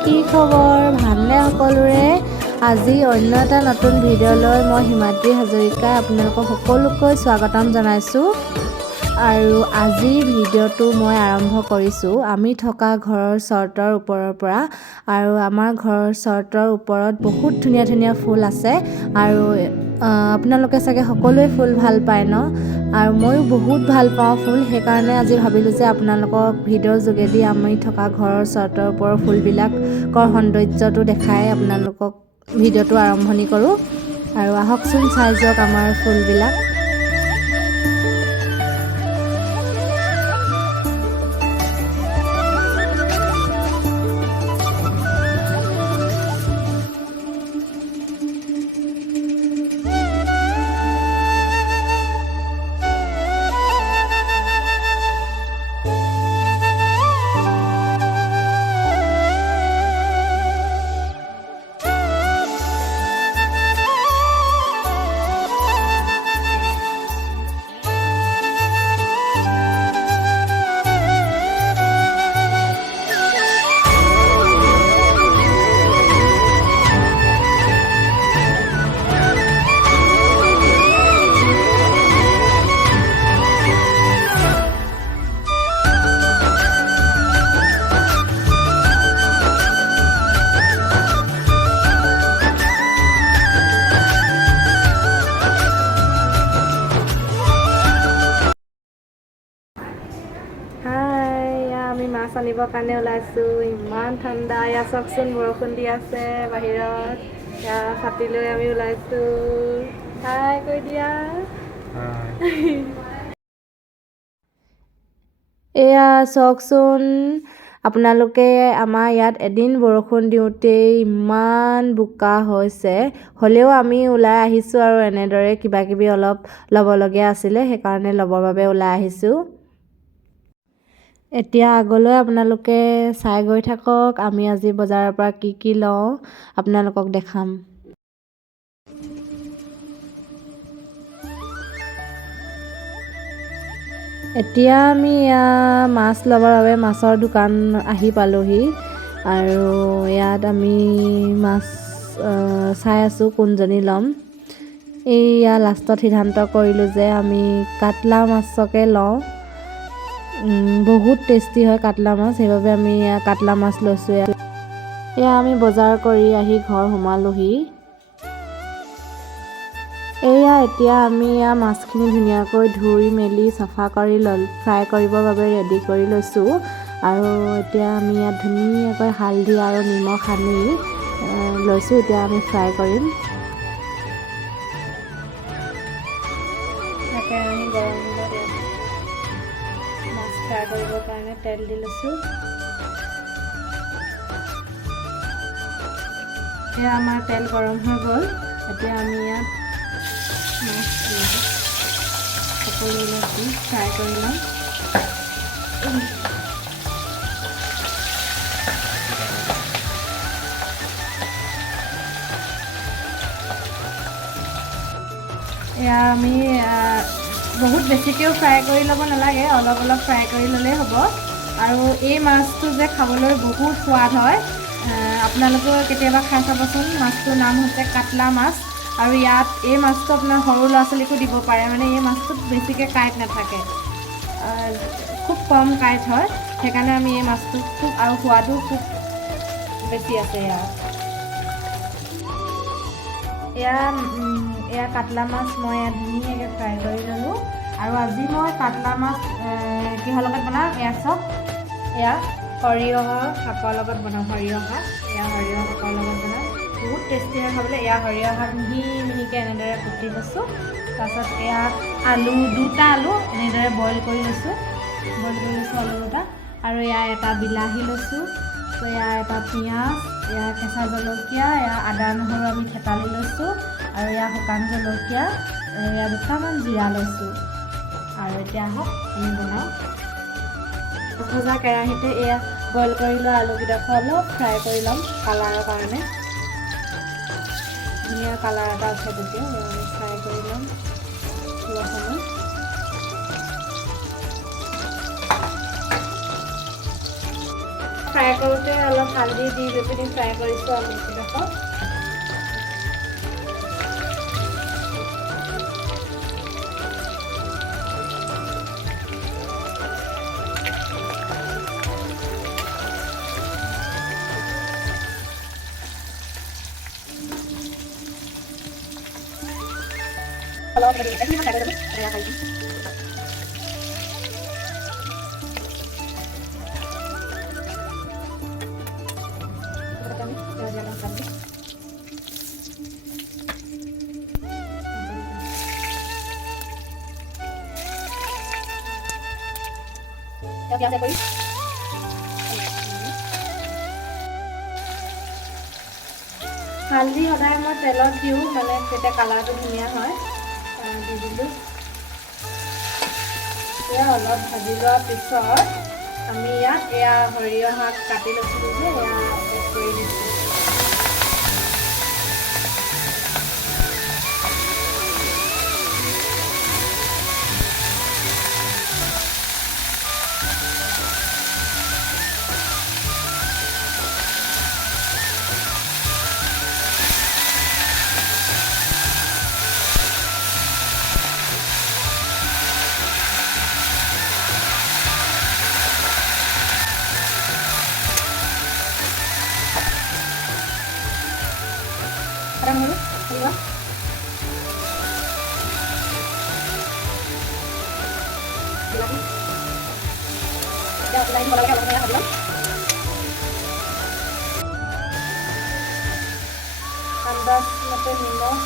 কি খবৰ ভালনে সকলোৰে আজি অন্য এটা নতুন ভিডিঅ'লৈ মই হিমাদ্ৰী হাজৰিকা আপোনালোকক সকলোকৈ স্বাগতম জনাইছোঁ আৰু আজি ভিডিঅ'টো মই আৰম্ভ কৰিছোঁ আমি থকা ঘৰৰ চৰ্তৰ ওপৰৰ পৰা আৰু আমাৰ ঘৰৰ চৰ্তৰ ওপৰত বহুত ধুনীয়া ধুনীয়া ফুল আছে আৰু আপোনালোকে চাগে সকলোৱে ফুল ভাল পায় ন আৰু ময়ো বহুত ভাল পাওঁ ফুল সেইকাৰণে আজি ভাবিলোঁ যে আপোনালোকক ভিডিঅ'ৰ যোগেদি আমি থকা ঘৰৰ চৰ্তৰ ওপৰৰ ফুলবিলাকৰ সৌন্দৰ্যটো দেখাই আপোনালোকক ভিডিঅ'টো আৰম্ভণি কৰোঁ আৰু আহকচোন চাই যাওক আমাৰ ফুলবিলাক আমি মাছ আনিবৰ কাৰণে ওলাইছোঁ ইমান ঠাণ্ডা ইয়াত চাওকচোন বৰষুণ দি আছে বাহিৰত ইয়াত ছাতি লৈ আমি ওলাইছোঁ হাই কৈ দিয়া এয়া চাওকচোন আপোনালোকে আমাৰ ইয়াত এদিন বৰষুণ দিওঁতেই ইমান বোকা হৈছে হ'লেও আমি ওলাই আহিছোঁ আৰু এনেদৰে কিবা কিবি অলপ ল'বলগীয়া আছিলে সেইকাৰণে ল'বৰ বাবে ওলাই আহিছোঁ এতিয়া আগলৈ আপোনালোকে চাই গৈ থাকক আমি আজি বজাৰৰ পৰা কি লওঁ আপোনালোকক দেখাম এতিয়া আমি মাছ ল'বৰ বাবে মাছৰ দোকান আহি পালোহি আৰু ইয়াত আমি মাছ চাই আছোঁ কোনজনী ল'ম এয়া লাষ্টত সিদ্ধান্ত কৰিলোঁ যে আমি কাটলা মাছকে লওঁ বহুত টেষ্টি হয় কাটলা মাছ সেইবাবে আমি কাটলা মাছ লৈছোঁ এয়া আমি বজাৰ কৰি আহি ঘৰ সোমালোহি এয়া এতিয়া আমি মাছখিনি ধুনীয়াকৈ ধুই মেলি চাফা কৰি ফ্ৰাই কৰিবৰ বাবে ৰেডি কৰি লৈছোঁ আৰু এতিয়া আমি ইয়াত ধুনীয়াকৈ হালধি আৰু নিমখ সানি লৈছোঁ এতিয়া আমি ফ্ৰাই কৰিম কেৰাহী গৰম মাছ ফ্ৰাই কৰিবৰ কাৰণে তেল দি লৈছোঁ এতিয়া আমাৰ তেল গৰম হৈ গ'ল এতিয়া আমি ইয়াত সকলোবিলাক দি ফ্ৰাই কৰি ল'ম এয়া আমি বহুত বেছিকৈও ফ্ৰাই কৰি ল'ব নালাগে অলপ অলপ ফ্ৰাই কৰি ল'লেই হ'ব আৰু এই মাছটো যে খাবলৈ বহুত সোৱাদ হয় আপোনালোকেও কেতিয়াবা খাই চাবচোন মাছটোৰ নাম হৈছে কাটলা মাছ আৰু ইয়াত এই মাছটো আপোনাৰ সৰু ল'ৰা ছোৱালীকো দিব পাৰে মানে এই মাছটোত বেছিকৈ কাঁইট নাথাকে খুব কম কাঁইট হয় সেইকাৰণে আমি এই মাছটো খুব আৰু সোৱাদো খুব বেছি আছে এয়া কাটলা মাছ মই ইয়াত ধুনীয়াকৈ ফ্ৰাই কৰি ল'লোঁ আৰু আজি মই কাটলা মাছ কিহৰ লগত বনাম এয়া চাওক এয়া সৰিয়হৰ শাকৰ লগত বনাম সৰিয়হ শাক এয়া সৰিয়হ শাকৰ লগত বনাম বহুত টেষ্টি হয় খাবলৈ এয়া সৰিয়হ শাক মিহি মিহিকৈ এনেদৰে কুটি লৈছোঁ তাৰপাছত এয়া আলু দুটা আলু এনেদৰে বইল কৰি লৈছোঁ আলু দুটা আৰু এয়া এটা বিলাহী লৈছোঁ এয়া এটা পিঁয়াজ এয়া কেঁচা জলকীয়া এয়া আদা নহৰু আমি থেতালি লৈছোঁ আৰু এয়া শুকান জলকীয়া আৰু এয়া দুটামান জিৰা লৈছোঁ আৰু এতিয়া আহক আমি বনাওঁ ভজা কেৰাহীতে এয়া বইল কৰি লোৱা আলুকেইডোখৰ অলপ ফ্ৰাই কৰি ল'ম কালাৰৰ কাৰণে ধুনীয়া কালাৰ এটা আছে তেতিয়া আমি ফ্ৰাই কৰি ল'ম অলপ সময় ফ্ৰাই কৰোঁতে অলপ হালধি দি পিনি ফ্ৰাই কৰিছোঁ আলুকেইডোখৰ। হালধি সদায় মই তেলত দিওঁ, মানে তেতিয়া কালাৰটো ধুনীয়া হয়। দি দিলোঁ। এতিয়া অলপ ভাজি লোৱাৰ পিছত আমি ইয়াত এয়া সৰিয়হ শাক কাটি লৈছিলোঁ যে এয়া এড কৰি দিছোঁ। আন্দাজ মতে নিমখ,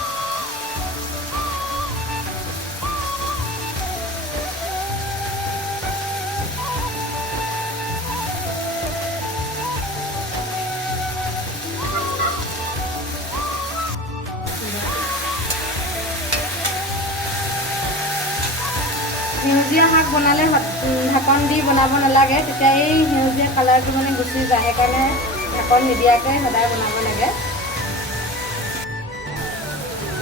সেউজীয়া শাক বনালে ঢাকন দি বনাব নালাগে, তেতিয়া এই সেউজীয়া কালাৰটো মানে গুচি যায়। সেইকাৰণে ঢাকন নিদিয়াকৈ সদায় বনাব লাগে।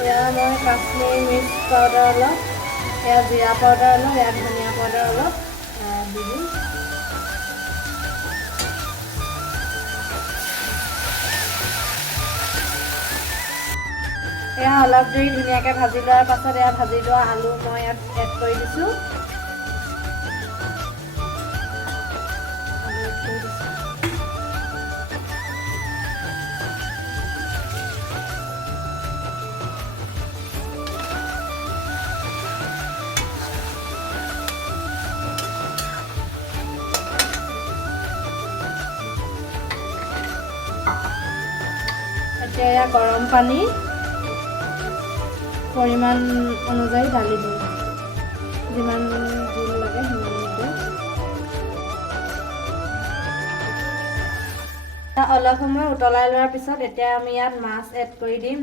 এয়া মই কাশ্মীৰী মিৰ্চ পাউডাৰ অলপ, এয়া জিৰা পাউডাৰ অলপ, এয়া ধনিয়া পাউডাৰ অলপ দি দিম। এয়া অলপ দেৰি ধুনীয়াকৈ ভাজি লোৱাৰ পাছত এয়া ভাজি লোৱা আলু মই ইয়াত এড কৰি দিছোঁ। এতিয়া এয়া গৰম পানী পৰিমাণ অনুযায়ী ঢালি দিওঁ, যিমান জোল লাগে সিমান দিওঁ। অলপ সময় উতলাই লোৱাৰ পিছত এতিয়া আমি ইয়াত মাছ এড কৰি দিম।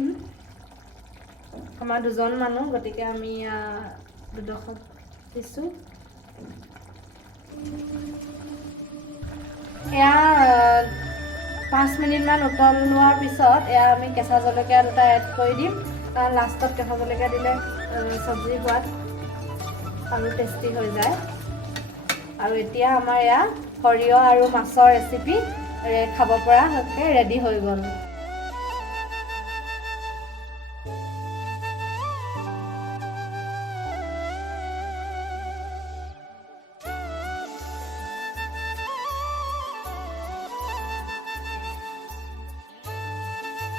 আমাৰ দুজন মানুহ, গতিকে আমি দুডোখৰ দিছোঁ। এয়া 5 মিনিটমান উতলোৱাৰ পিছত এয়া আমি কেঁচা জলকীয়া দুটা এড কৰি দিম, কাৰণ লাষ্টত কেঁচা জলকীয়া দিলে চব্জি সোৱাদ আৰু টেষ্টি হৈ যায়। আৰু এতিয়া আমাৰ এয়া সৰিয়হ আৰু মাছৰ ৰেচিপি খাব পৰাকৈ ৰেডি হৈ গ'ল।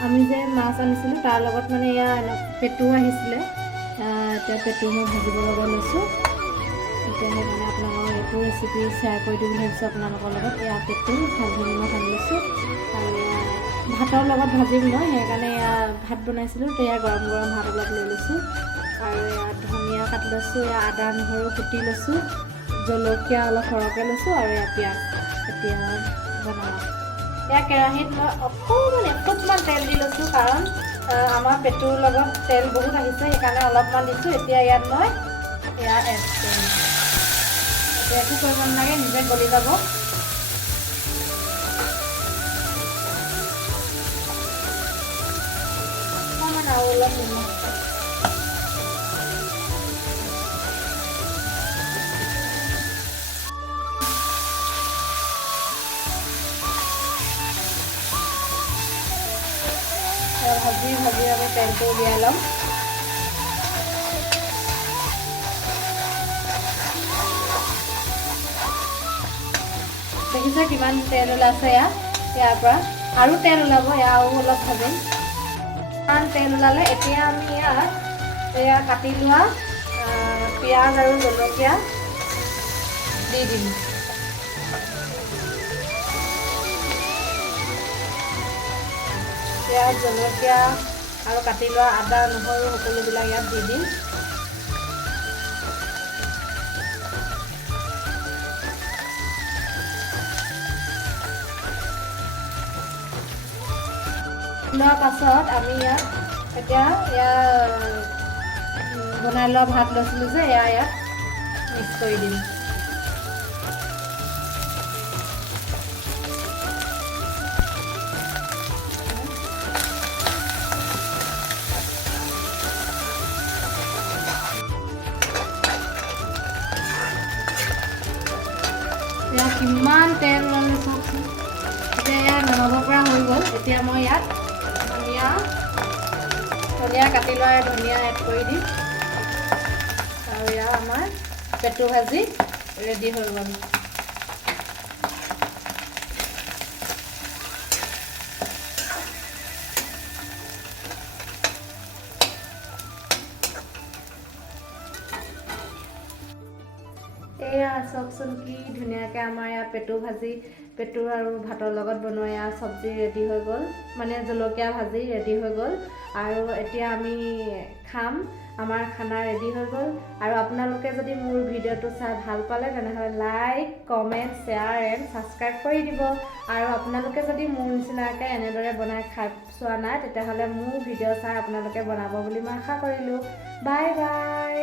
আমি যে মাছ আনিছিলোঁ তাৰ লগত মানে এয়া পেটু আহিছিলে, এতিয়া পেটু মই ভাজিব লগা লৈছোঁ। এতিয়া সেইকাৰণে আপোনালোকৰ এইটো ৰেচিপি শ্বেয়াৰ কৰি দিম বুলি ভাবিছোঁ আপোনালোকৰ লগত। এয়া পেটু হালধি নিমখ আনি লৈছোঁ আৰু ভাতৰ লগত ভাজিম মই, সেইকাৰণে এয়া ভাত বনাইছিলোঁ, এয়া গৰম গৰম ভাত অলপ লৈ লৈছোঁ আৰু এয়া ধনিয়া কাটি লৈছোঁ, এয়া আদা নহৰু কুটি লৈছোঁ, জলকীয়া অলপ সৰহকৈ লৈছোঁ আৰু এয়া পিঁয়াজ। এতিয়া বনাওঁ। এয়া কেৰাহীত মই অকণমান এফুটমান তেল দি লৈছোঁ, কাৰণ আমাৰ পেটুৰ লগত তেল বহুত আহিছে, সেইকাৰণে অলপমান দিছোঁ। এতিয়া ইয়াত মই এয়া এড কৰিম। এতিয়া একো কৰিব নালাগে, নিজে গলি যাব। অকণমান আৰু অলপ নিমখ, তেলটো উলিয়াই ল'ম। দেখিছে কিমান তেল ওলাইছে ইয়াৰ পৰা, আৰু তেল ওলাব, আৰু অলপ ভাজিম। ইমান তেল ওলালে এতিয়া আমি ইয়াত কাটি লোৱা পিঁয়াজ আৰু জলকীয়া দি দিম। পিঁয়াজ জলকীয়া আৰু কাটি লোৱা আদা নহৰু সকলোবিলাক ইয়াত দি দিম। লোৱাৰ পাছত আমি ইয়াত এতিয়া বনাই লোৱা ভাত লৈছিলোঁ যে ইয়াত মিক্স কৰি দিম। ইয়াত কিমান তেল ওলালে চাওকচোন। এতিয়া ইয়াত নমাব পৰা হৈ গ'ল। এতিয়া মই ইয়াত ধনিয়া কাটি লোৱা ধনিয়া এড কৰি দিম, আৰু ইয়াত আমাৰ পেটু ভাজি ৰেডি হৈ গ'ল। এয়া চাওকচোন কি ধুনীয়াকৈ আমাৰ ইয়াত পেটু আৰু ভাতৰ লগত বনোৱা চব্জি ৰেডি হৈ গ'ল, মানে জলকীয়া ভাজি ৰেডি হৈ গ'ল। আৰু এতিয়া আমি খাম, আমাৰ খানা ৰেডি হৈ গ'ল। আৰু আপোনালোকে যদি মোৰ ভিডিঅ'টো চাই ভাল পালে তেনেহ'লে like, comment, share and subscribe কৰি দিব। আৰু আপোনালোকে যদি মোৰ নিচিনাকৈ এনেদৰে বনাই খাই চোৱা নাই তেতিয়াহ'লে মোৰ ভিডিঅ' চাই আপোনালোকে বনাব বুলি মই আশা কৰিলোঁ। Bye bye.